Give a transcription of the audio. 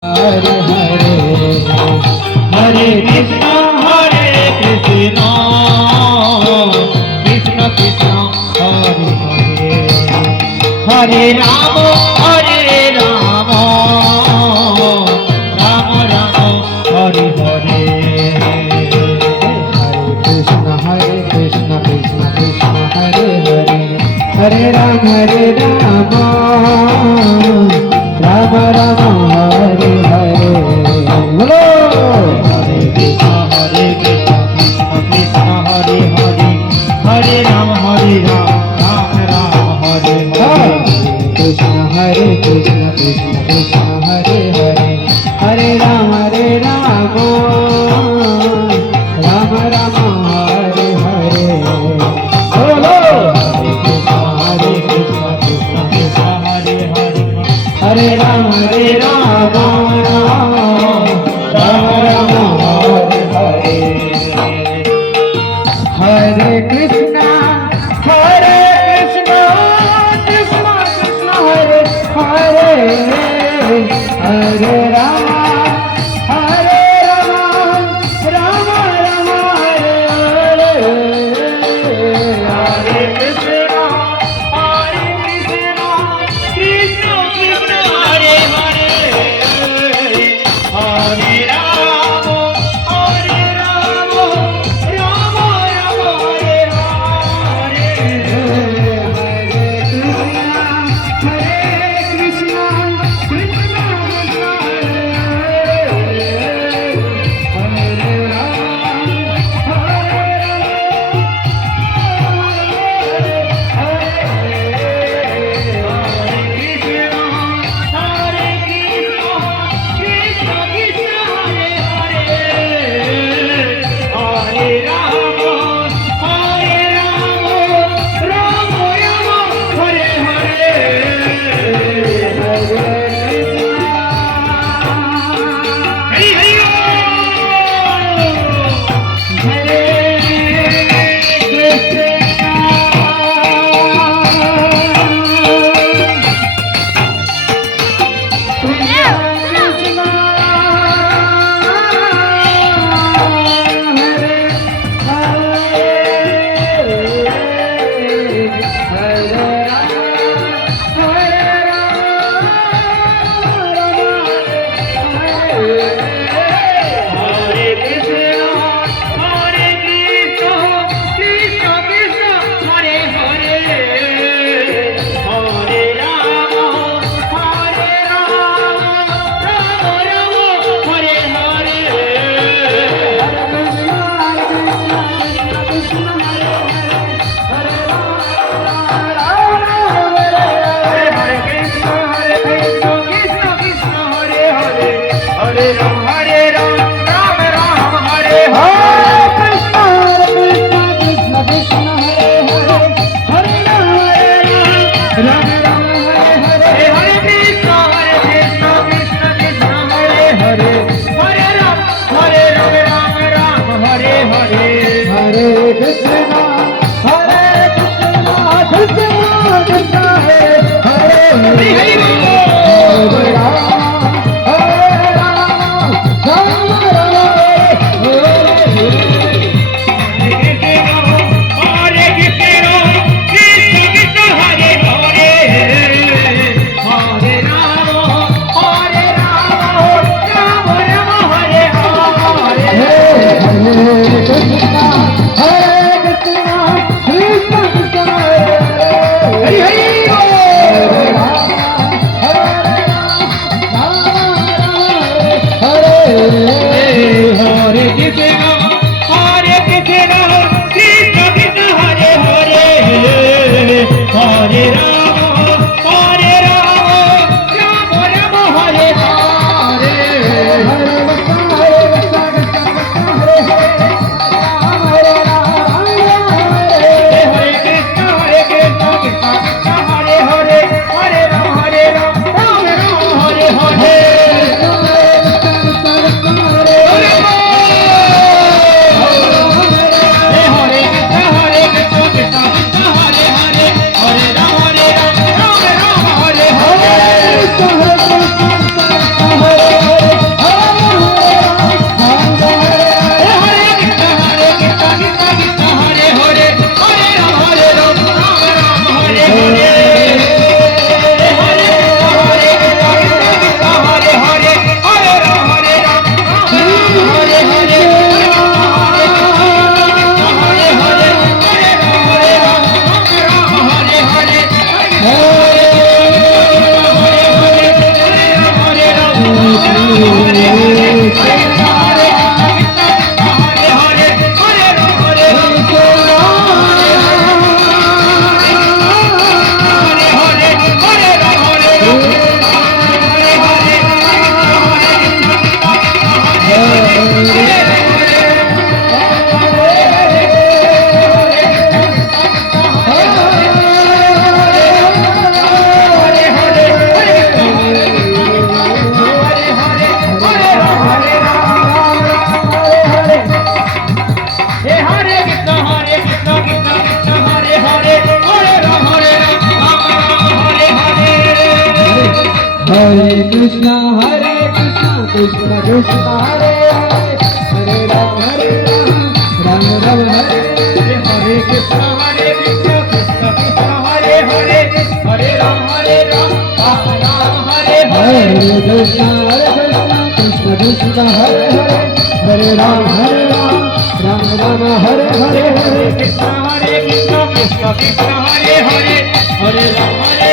Hare Hare Hare Krishna Hare Krishna Krishna Krishna Hare Hare Hare Rama Hare Rama Rama Rama Hare Hare Hare Krishna Krishna Krishna Hare Hare Hare Rama Rama Rama Hare Hare Bolo Hare Krishna Krishna Krishna Hare Hare Hare Rama Rama Hare Hare Krishna Krishna Krishna Hare Hare Hare Rama Rama Rama Hare Hare Bolo Hare Krishna Krishna Krishna Hare Hare Hare Rama Rama Rama Hare Hare Hare Krishna Krishna Krishna Hare Hare Hare Rama Rama Rama Hare Hare Hare Krishna Krishna Krishna Hare Hare Hare Rama Rama Rama Hare Krishna Krishna Krishna Hare Hare Hare Ram Ram Ram Hare Hare Krishna Krishna Krishna Hare Hare Hare Ram Ram Ram Hare Hare Hare Krishna Krishna Krishna Hare Hare Hare Ram Ram Ram Hare Hare Krishna Krishna Krishna Krishna Hare Hare Hare Ram